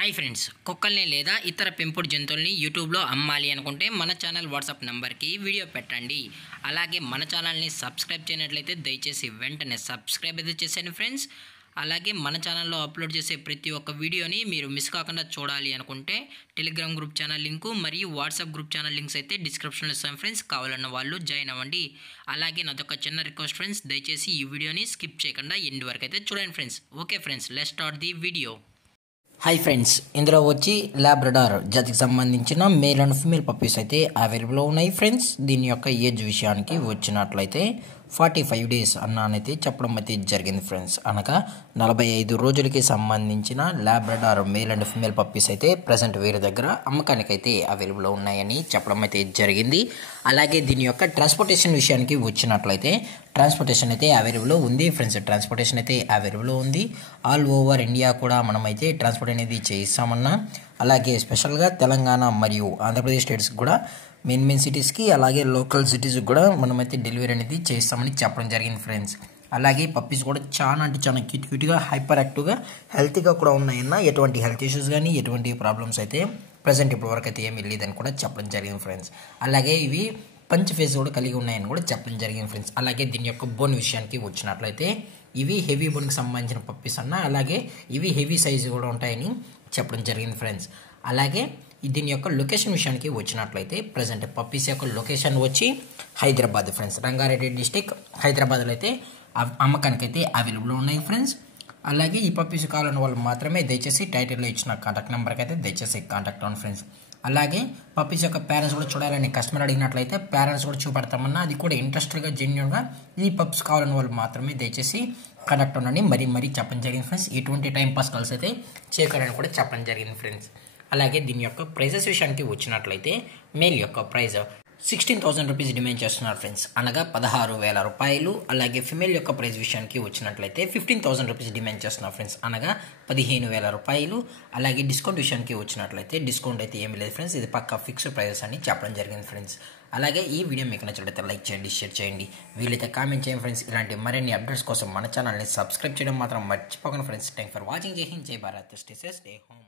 Hi friends, కుక్కల్ని లేదా ఇతర పెంపుడు జంతువుల్ని యూట్యూబ్లో అమ్మాలి అనుకుంటే మన ఛానల్ వాట్సాప్ నెంబర్కి వీడియో పెట్టండి. అలాగే మన ఛానల్ని సబ్స్క్రైబ్ చేయనట్లయితే దయచేసి వెంటనే సబ్స్క్రైబ్ అయితే చేసేయండి ఫ్రెండ్స్. అలాగే మన ఛానల్లో అప్లోడ్ చేసే ప్రతి ఒక్క వీడియోని మీరు మిస్ కాకుండా చూడాలి అనుకుంటే టెలిగ్రామ్ గ్రూప్ ఛానల్ లింకు మరియు వాట్సాప్ గ్రూప్ ఛానల్ లింక్స్ అయితే డిస్క్రిప్షన్లో ఇస్తాం ఫ్రెండ్స్. కావాలన్న వాళ్ళు జాయిన్ అవ్వండి. అలాగే నాదొక చిన్న రిక్వెస్ట్ ఫ్రెండ్స్, దయచేసి ఈ వీడియోని స్కిప్ చేయకుండా ఎండ్ వరకు అయితే చూడండి friends. Okay friends, let's start the video. Hi friends, ఇందులో వచ్చి లాబ్రడార్ జాతికి సంబంధించిన మేల్ అండ్ ఫీమేల్ పప్పీస్ అయితే అవైలబుల్లో ఉన్నాయి ఫ్రెండ్స్. దీని యొక్క ఏజ్ విషయానికి వచ్చినట్లయితే 45 days అన్నానైతే చెప్పడం అయితే జరిగింది ఫ్రెండ్స్. అనగా 45 రోజులకి సంబంధించిన Labrador male and female puppies అయితే ప్రజెంట్ వీరి దగ్గర అమ్మకానికి అయితే అవైలబుల్లో ఉన్నాయని చెప్పడం అయితే జరిగింది. అలాగే దీని యొక్క ట్రాన్స్పోర్టేషన్ విషయానికి వచ్చినట్లయితే ట్రాన్స్పోర్టేషన్ అయితే అవైలబుల్లో ఉంది ఫ్రెండ్స్. ట్రాన్స్పోర్టేషన్ అయితే అవైలబుల్లో ఉంది. ఆల్ ఓవర్ ఇండియా కూడా మనమైతే ట్రాన్స్పోర్ట్ అనేది చేయిస్తామన్నా. అలాగే స్పెషల్గా తెలంగాణ మరియు ఆంధ్రప్రదేశ్ స్టేట్స్కి కూడా మెయిన్ సిటీస్కి అలాగే లోకల్ సిటీస్కి కూడా మనమైతే డెలివరీ అనేది చేస్తామని చెప్పడం జరిగింది ఫ్రెండ్స్. అలాగే పప్పీస్ కూడా చాలా అంటే చాలా క్యూట్గా హైపర్ యాక్టివ్గా హెల్తీగా కూడా ఉన్నాయన్న. ఎటువంటి హెల్త్ ఇష్యూస్ కానీ ఎటువంటి ప్రాబ్లమ్స్ అయితే ప్రజెంట్ ఇప్పటివరకు అయితే ఏమీ లేదని కూడా చెప్పడం జరిగింది ఫ్రెండ్స్. అలాగే ఇవి పంచ్ ఫేస్ కూడా కలిగి ఉన్నాయని కూడా చెప్పడం జరిగింది ఫ్రెండ్స్. అలాగే దీని యొక్క బోన్ విషయానికి వచ్చినట్లయితే ఇవి హెవీ బోన్కి సంబంధించిన పప్పీస్ అన్న. అలాగే ఇవి హెవీ సైజు కూడా ఉంటాయని చెప్పడం జరిగింది ఫ్రెండ్స్. అలాగే దీని యొక్క లొకేషన్ విషయానికి వచ్చినట్లయితే ప్రజెంట్ పప్పీస్ యొక్క లొకేషన్ వచ్చి హైదరాబాద్ ఫ్రెండ్స్. రంగారెడ్డి డిస్టిక్ హైదరాబాద్లో అయితే అమ్మకానికి అయితే అవైలబుల్ ఉన్నాయి ఫ్రెండ్స్. అలాగే ఈ పప్పీస్ కావాలన్న వాళ్ళు మాత్రమే దయచేసి టైటిల్లో ఇచ్చిన కాంటాక్ట్ నెంబర్కి అయితే దయచేసి కాంటాక్ట్ అవ్వండి ఫ్రెండ్స్. అలాగే పప్పీస్ యొక్క పేరెంట్స్ కూడా చూడాలని కస్టమర్ అడిగినట్లయితే పేరెంట్స్ కూడా చూపెడతామన్నా. అది కూడా ఇంట్రెస్ట్గా జెన్యున్గా ఈ పప్స్ కావాలన్న వాళ్ళు మాత్రమే దయచేసి కాంటాక్ట్ అవ్వండి. మరీ చెప్పడం జరిగింది ఫ్రెండ్స్. ఎటువంటి టైం పాస్ కాల్స్ అయితే చేయకూడదని కూడా చెప్పడం జరిగింది ఫ్రెండ్స్. అలాగే దీని యొక్క ప్రైజెస్ విషయానికి వచ్చినట్లయితే మేల్ యొక్క ప్రైజ్ 16,000 రూపీస్ డిమాండ్ చేస్తున్నారు ఫ్రెండ్స్, అనగా 16,000 రూపాయలు. అలాగే ఫిమేల్ యొక్క ప్రైజ్ విషయానికి వచ్చినట్లయితే 15,000 రూపీస్ డిమాండ్ చేస్తున్నారు ఫ్రెండ్స్, అనగా 15,000 రూపాయలు. అలాగే డిస్కౌంట్ విషయానికి వచ్చినట్లయితే డిస్కౌంట్ అయితే ఏమి లేదు ఫ్రెండ్స్. ఇది పక్కా ఫిక్స్డ్ ప్రైజెస్ అని చెప్పడం జరిగింది ఫ్రెండ్స్. అలాగే ఈ వీడియో మీకు నచ్చినట్లయితే లైక్ చేయండి, షేర్ చేయండి, వీలైతే కామెంట్ చేయండి ఫ్రెండ్స్. ఇలాంటి మరిన్ని అప్డేట్స్ కోసం మన ఛానల్ని సబ్స్క్రైబ్ చేయడం మాత్రం మర్చిపోకండి ఫ్రెండ్స్. Thank for watching. జై హింద్, జై Bharat, stay safe, stay home.